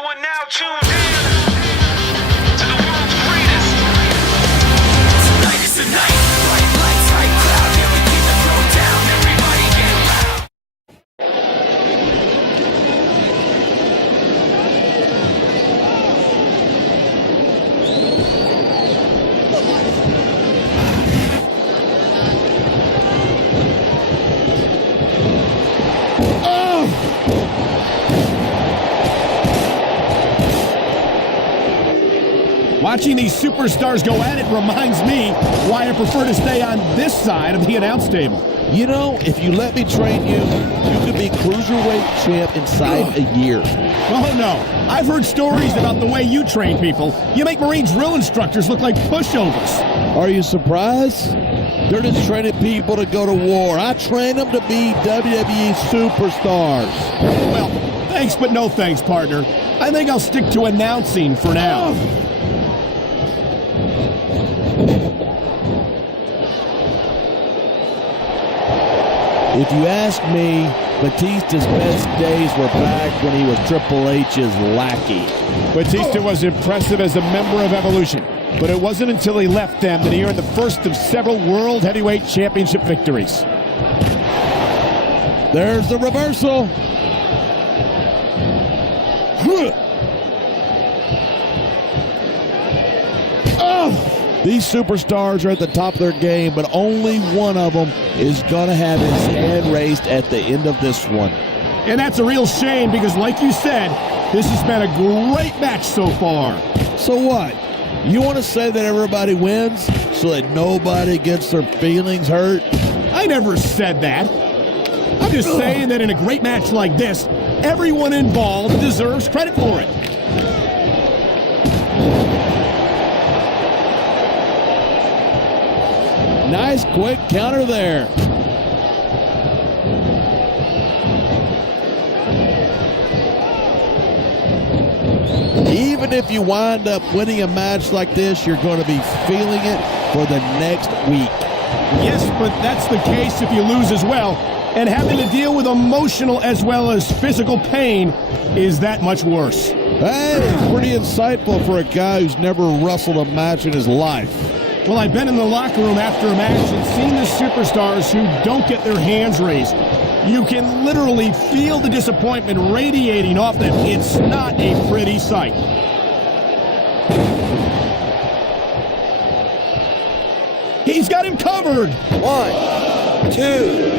You are now tuned in to the world's greatest. Tonight is the night. Bright lights, high cloud. Here we keep the throw down. Everybody get loud. Watching these superstars go at it reminds me why I prefer to stay on this side of the announce table. You know, if you let me train you, you could be cruiserweight champ inside a year. Oh, no. I've heard stories about the way you train people. You make Marine drill instructors look like pushovers. Are you surprised? They're just training people to go to war. I train them to be WWE superstars. Well, thanks, but no thanks, partner. I think I'll stick to announcing for now. If you ask me, Batista's best days were back when he was Triple H's lackey. Batista was impressive as a member of Evolution, but it wasn't until he left them that he earned the first of several World Heavyweight Championship victories. There's the reversal. These superstars are at the top of their game, but only one of them is going to have his hand raised at the end of this one. And that's a real shame because, like you said, this has been a great match so far. So what? You want to say that everybody wins so that nobody gets their feelings hurt? I never said that. I'm just saying that in a great match like this, everyone involved deserves credit for it. Nice quick counter there. Even if you wind up winning a match like this, you're going to be feeling it for the next week. Yes, but that's the case if you lose as well. And having to deal with emotional as well as physical pain is that much worse. That is pretty insightful for a guy who's never wrestled a match in his life. Well, I've been in the locker room after a match and seen the superstars who don't get their hands raised. You can literally feel the disappointment radiating off them. It's not a pretty sight. He's got him covered. 1, 2.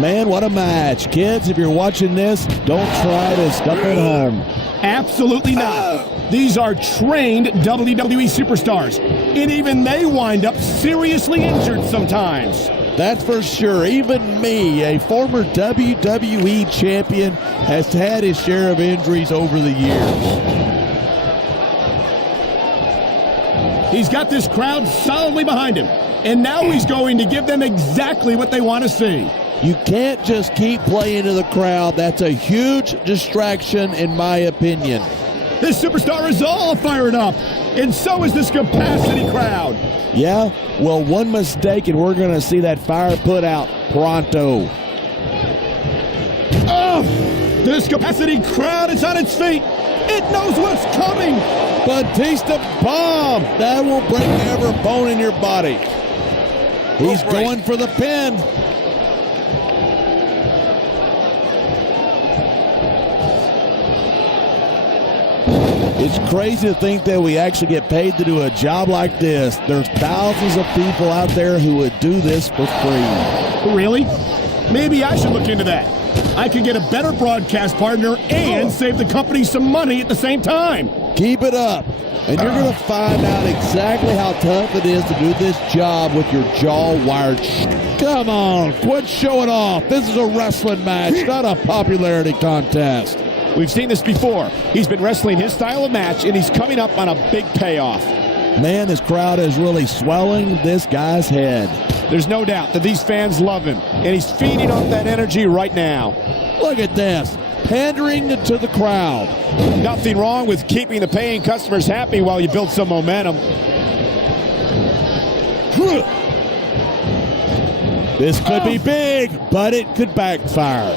Man, what a match. Kids, if you're watching this, don't try to stop at home. Absolutely not. These are trained WWE superstars, and even they wind up seriously injured sometimes. That's for sure. Even me, a former WWE champion, has had his share of injuries over the years. He's got this crowd solidly behind him, and now he's going to give them exactly what they want to see. You can't just keep playing to the crowd. That's a huge distraction, in my opinion. This superstar is all fired up, and so is this capacity crowd. Yeah? Well, one mistake, and we're going to see that fire put out pronto. Oh! This capacity crowd is on its feet. It knows what's coming. Batista bomb. That will break every bone in your body. He's going for the pin. It's crazy to think that we actually get paid to do a job like this. There's thousands of people out there who would do this for free. Really? Maybe I should look into that. I could get a better broadcast partner and save the company some money at the same time. Keep it up, and you're going to find out exactly how tough it is to do this job with your jaw wired. Come on, quit showing off. This is a wrestling match, not a popularity contest. We've seen this before. He's been wrestling his style of match, and he's coming up on a big payoff. Man, this crowd is really swelling this guy's head. There's no doubt that these fans love him, and he's feeding off that energy right now. Look at this, pandering to the crowd. Nothing wrong with keeping the paying customers happy while you build some momentum. This could be big, but it could backfire.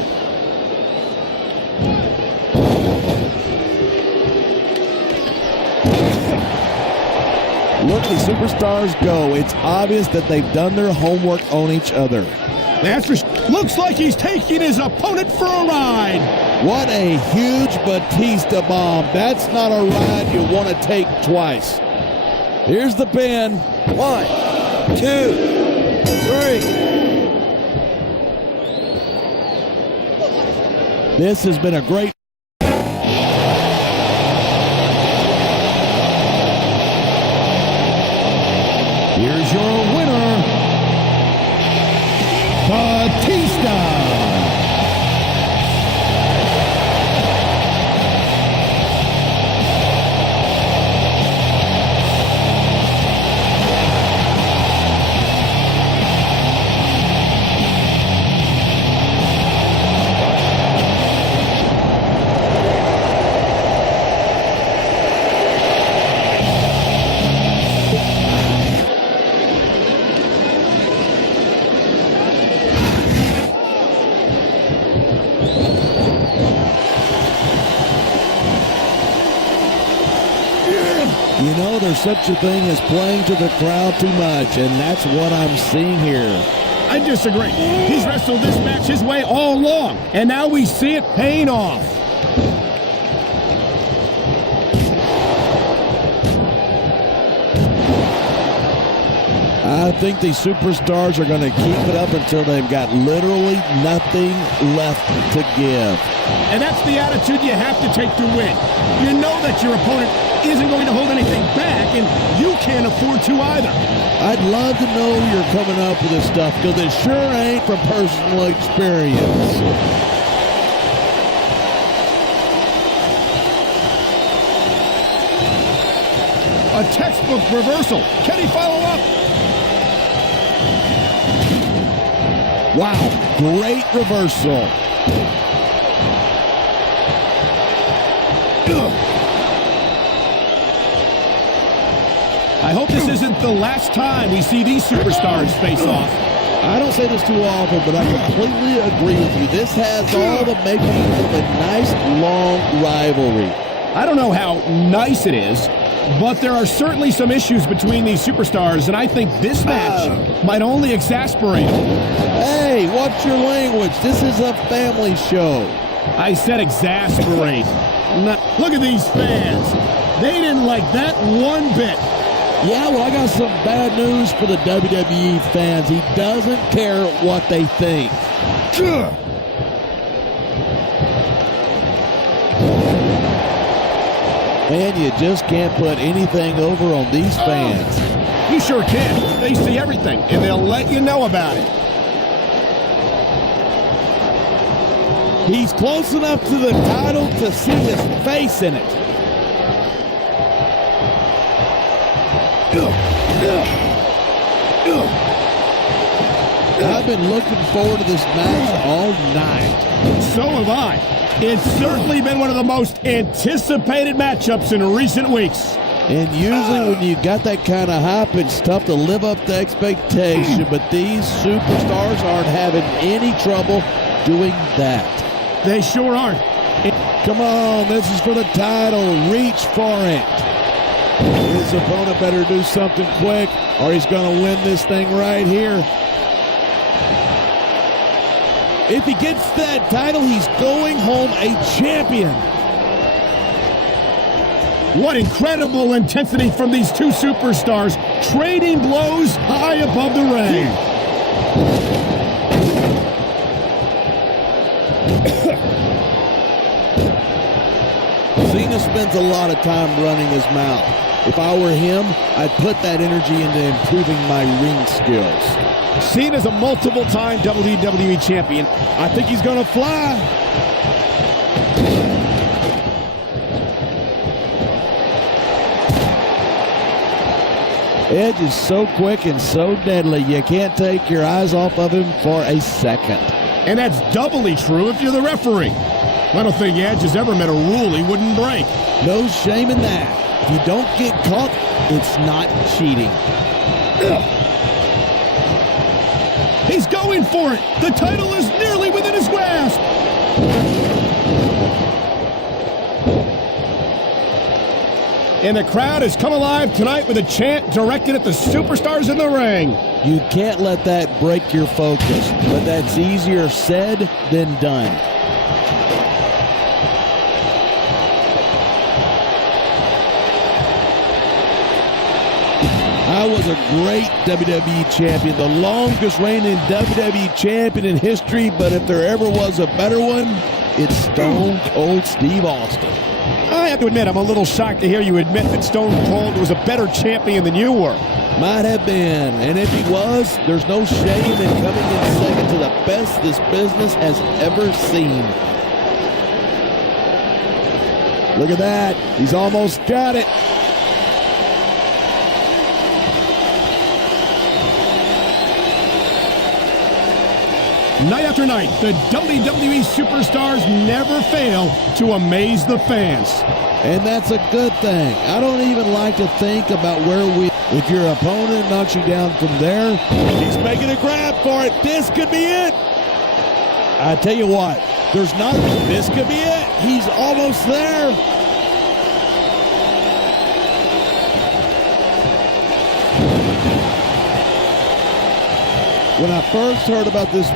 Look at the superstars go. It's obvious that they've done their homework on each other. That's for looks like he's taking his opponent for a ride. What a huge Batista bomb. That's not a ride you want to take twice. Here's the pin. 1, 2, 3. This has been a great. Here's your winner, Batista. You know, there's such a thing as playing to the crowd too much, and that's what I'm seeing here. I disagree. He's wrestled this match his way all along, and now we see it paying off. I think these superstars are going to keep it up until they've got literally nothing left to give. And that's the attitude you have to take to win. You know that your opponent isn't going to hold anything back, and you can't afford to either. I'd love to know you're coming up with this stuff, because it sure ain't from personal experience. A textbook reversal. Can he follow up? Wow, great reversal. I hope this isn't the last time we see these superstars face off. I don't say this too often, but I completely agree with you. This has all the makings of a nice, long rivalry. I don't know how nice it is, but there are certainly some issues between these superstars, and I think this match might only exasperate them. Hey, watch your language. This is a family show. I said exasperate. Look at these fans. They didn't like that one bit. Yeah, well, I got some bad news for the WWE fans. He doesn't care what they think. Man, you just can't put anything over on these fans. You sure can. They see everything, and they'll let you know about it. He's close enough to the title to see his face in it. I've been looking forward to this match all night. So have I. It's certainly been one of the most anticipated matchups in recent weeks. And usually when you got that kind of hype, it's tough to live up to expectation, but these superstars aren't having any trouble doing that. They sure aren't. Come on, this is for the title. Reach for it. His opponent better do something quick, or he's going to win this thing right here. If he gets that title, he's going home a champion. What incredible intensity from these two superstars, trading blows high above the ring. Cena spends a lot of time running his mouth. If I were him, I'd put that energy into improving my ring skills. Cena's a multiple-time WWE champion. I think he's going to fly. Edge is so quick and so deadly, you can't take your eyes off of him for a second. And that's doubly true if you're the referee. I don't think Edge has ever met a rule he wouldn't break. No shame in that. If you don't get caught, it's not cheating. He's going for it. The title is nearly within his grasp. And the crowd has come alive tonight with a chant directed at the superstars in the ring. You can't let that break your focus, but that's easier said than done. I was a great WWE champion, the longest reigning WWE champion in history, but if there ever was a better one, it's Stone Cold Steve Austin. I have to admit, I'm a little shocked to hear you admit that Stone Cold was a better champion than you were. Might have been, and if he was, there's no shame in coming in second to the best this business has ever seen. Look at that. He's almost got it. Night after night, the WWE superstars never fail to amaze the fans. And that's a good thing. I don't even like to think about if your opponent knocks you down from there, he's making a grab for it. This could be it. I tell you what, this could be it. He's almost there. When I first heard about this